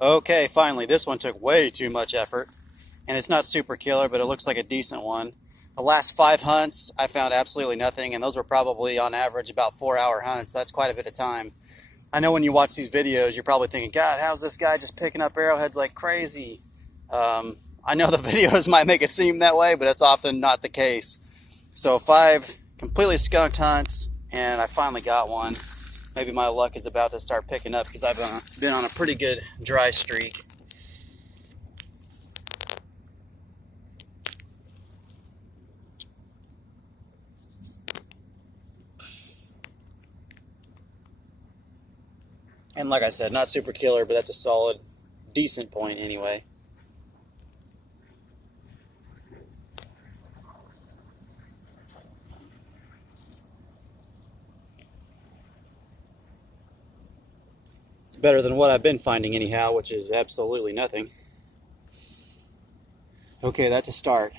Okay, finally, this one took way too much effort. And it's not super killer, but it looks like a decent one. The last 5 hunts, I found absolutely nothing, and those were probably on average about 4-hour hunts, so that's quite a bit of time. I know when you watch these videos, you're probably thinking, God, how's this guy just picking up arrowheads like crazy? I know the videos might make it seem that way, but that's often not the case. So 5 completely skunked hunts, and I finally got one. Maybe my luck is about to start picking up because I've been on a pretty good dry streak. And like I said, not super killer, but that's a solid, decent point anyway. It's better than what I've been finding anyhow, which is absolutely nothing. Okay, that's a start.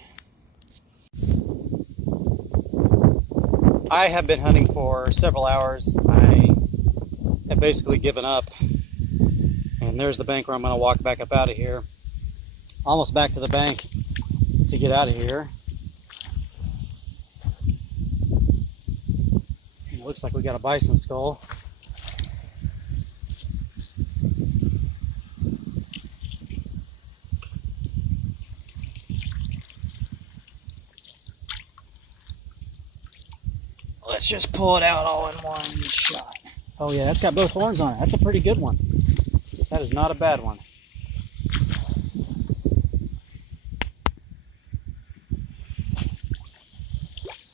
I have been hunting for several hours. I have basically given up. And there's the bank where I'm going to walk back up out of here. Almost back to the bank to get out of here. It looks like we got a bison skull. Let's just pull it out all in one shot. Oh yeah, that's got both horns on it. That's a pretty good one. That is not a bad one.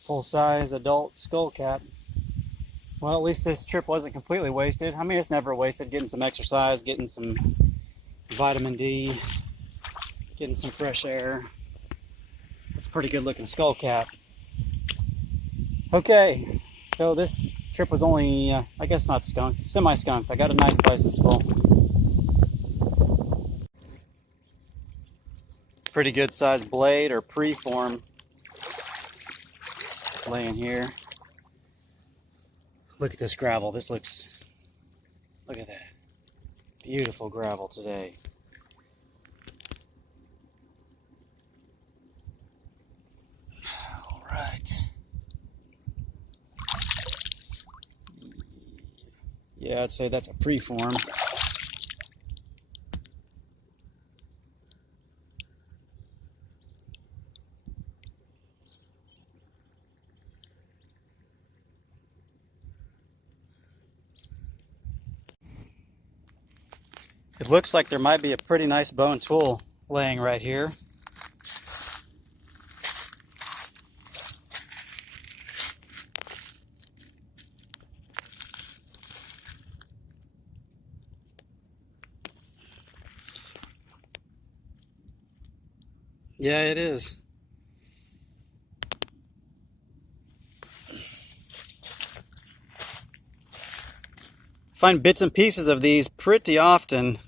Full-size adult skull cap. Well, at least this trip wasn't completely wasted. I mean, it's never wasted. Getting some exercise, getting some vitamin D, getting some fresh air. It's a pretty good looking skull cap. Okay, so this trip was only, I guess not skunked, semi-skunked. I got a nice bison skull. Pretty good sized blade or preform laying here. Look at this gravel. Look at that. Beautiful gravel today. All right. Yeah, I'd say that's a preform. It looks like there might be a pretty nice bone tool laying right here. Yeah, it is. Find bits and pieces of these pretty often.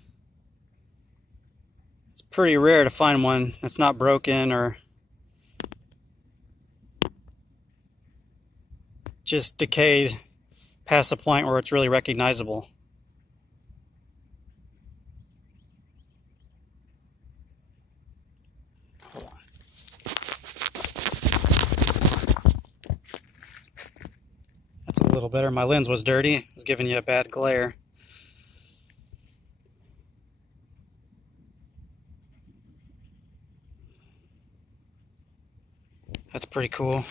It's pretty rare to find one that's not broken or just decayed past the point where it's really recognizable. Hold on. That's a little better. My lens was dirty. It was giving you a bad glare. That's pretty cool.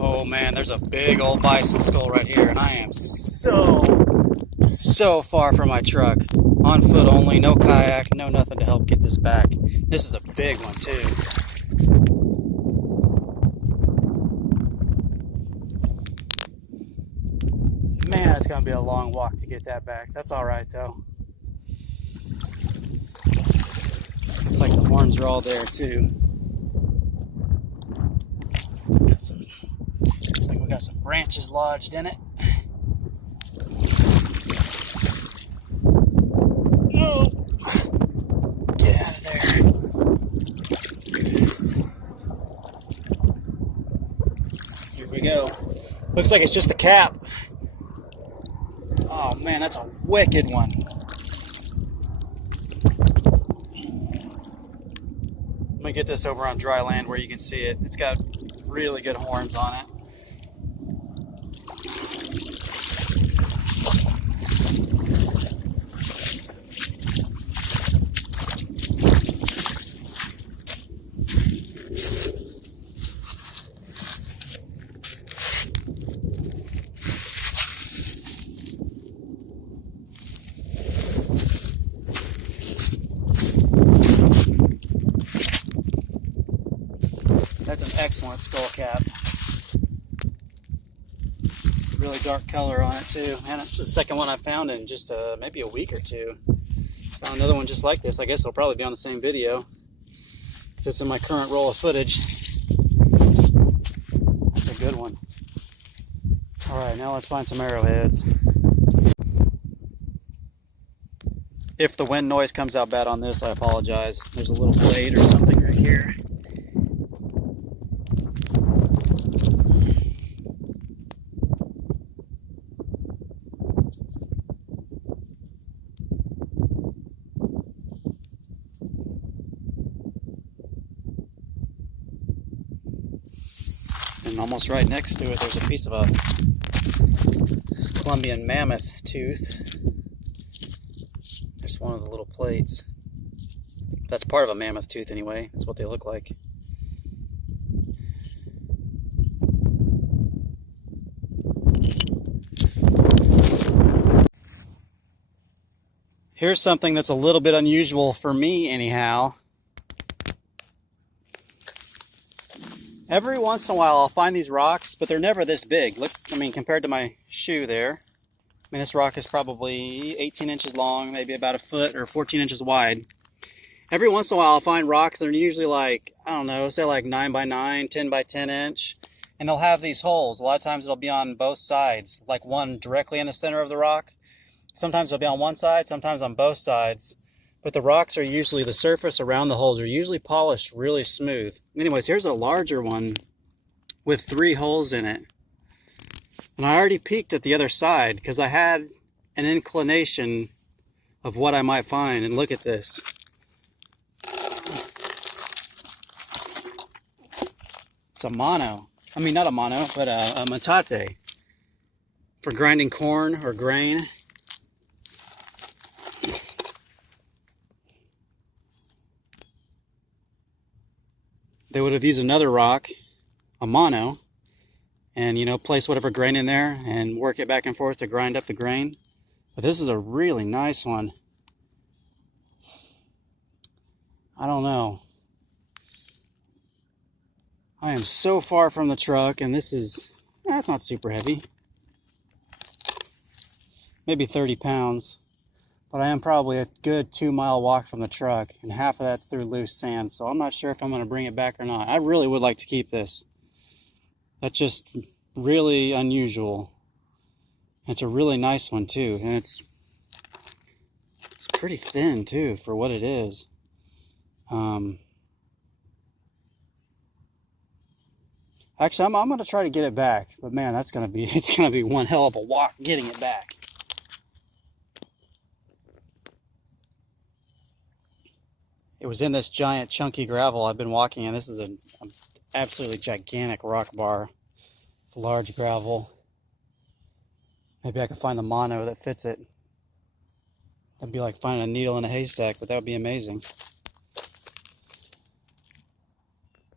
Oh man, there's a big old bison skull right here, and I am so far from my truck. On foot only, no kayak, no nothing to help get this back. This is a big one too. Man, it's gonna be a long walk to get that back. That's all right though. Looks like the horns are all there too. Looks like we got some branches lodged in it. Oh, get out of there. Here we go. Looks like it's just the cap. Oh man, that's a wicked one. get this over on dry land where you can see it. It's got really good horns on it. That's an excellent skull cap. Really dark color on it too. And it's the second one I found in just maybe a week or two. Found another one just like this. I guess it'll probably be on the same video. So it's in my current roll of footage. That's a good one. Alright, now let's find some arrowheads. If the wind noise comes out bad on this, I apologize. There's a little blade or something right here. And almost right next to it, there's a piece of a Colombian mammoth tooth. There's one of the little plates. That's part of a mammoth tooth anyway. That's what they look like. Here's something that's a little bit unusual for me anyhow. Every once in a while I'll find these rocks, but they're never this big. Look, I mean, compared to my shoe there. I mean, this rock is probably 18 inches long, maybe about a foot or 14 inches wide. Every once in a while I'll find rocks that are usually like, I don't know, say like 9 by 9, 10 by 10 inch. And they'll have these holes. A lot of times it'll be on both sides, like one directly in the center of the rock. Sometimes it'll be on one side, sometimes on both sides. But the rocks are usually, the surface around the holes are usually polished really smooth. Anyways, here's a larger one with 3 holes in it. And I already peeked at the other side because I had an inclination of what I might find. And look at this. It's a mono. I mean, not a mono, but a metate for grinding corn or grain. They would have used another rock, a mono, and, you know, place whatever grain in there and work it back and forth to grind up the grain. But this is a really nice one. I don't know. I am so far from the truck, and this is, that's not super heavy. Maybe 30 pounds. But I am probably a good 2-mile walk from the truck, and half of that's through loose sand, so I'm not sure if I'm going to bring it back or not. I really would like to keep this. That's just really unusual. It's a really nice one too, and it's pretty thin too for what it is. Actually, I'm going to try to get it back, but man, it's going to be one hell of a walk getting it back. It was in this giant chunky gravel I've been walking in. This is an absolutely gigantic rock bar. Large gravel. Maybe I can find the mono that fits it. That'd be like finding a needle in a haystack, but that would be amazing.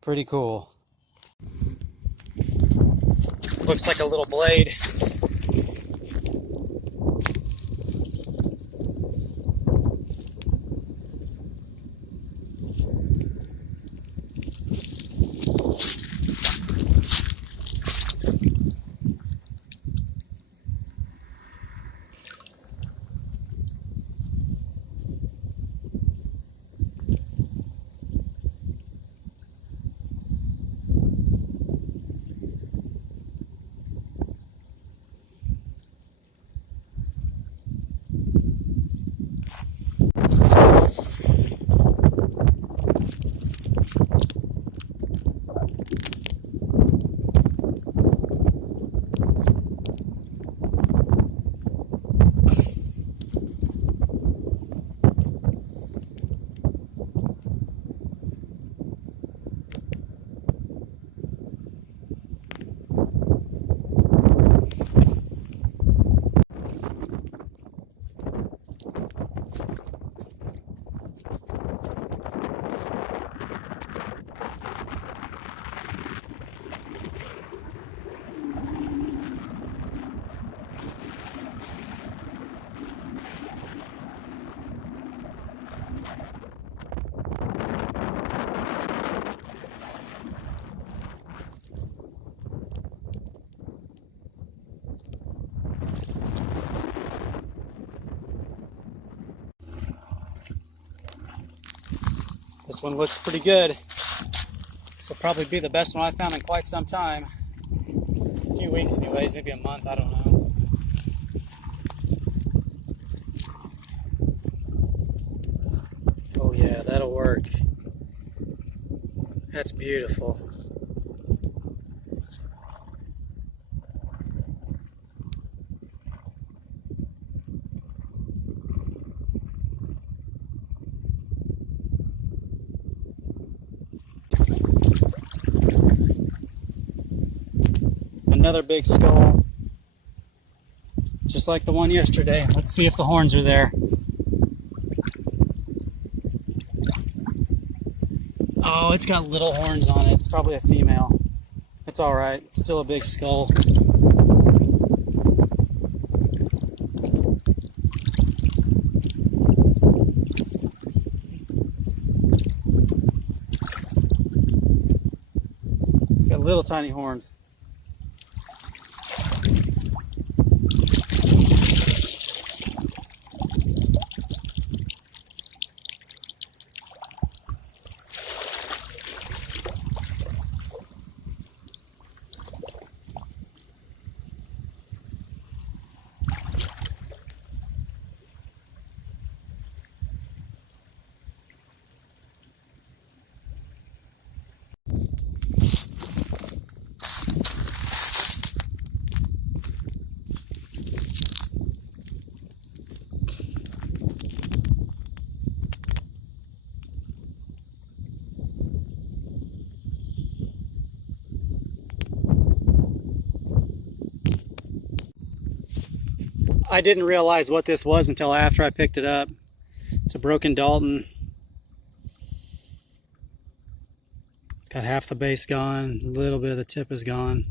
Pretty cool. Looks like a little blade. This one looks pretty good. This will probably be the best one I've found in quite some time. A few weeks anyways, maybe a month, I don't know. Oh yeah, that'll work. That's beautiful. Another big skull, just like the one yesterday. Let's see if the horns are there. Oh, it's got little horns on it. It's probably a female. It's all right. It's still a big skull. It's got little tiny horns. I didn't realize what this was until after I picked it up. It's a broken Dalton. It's got half the base gone, a little bit of the tip is gone.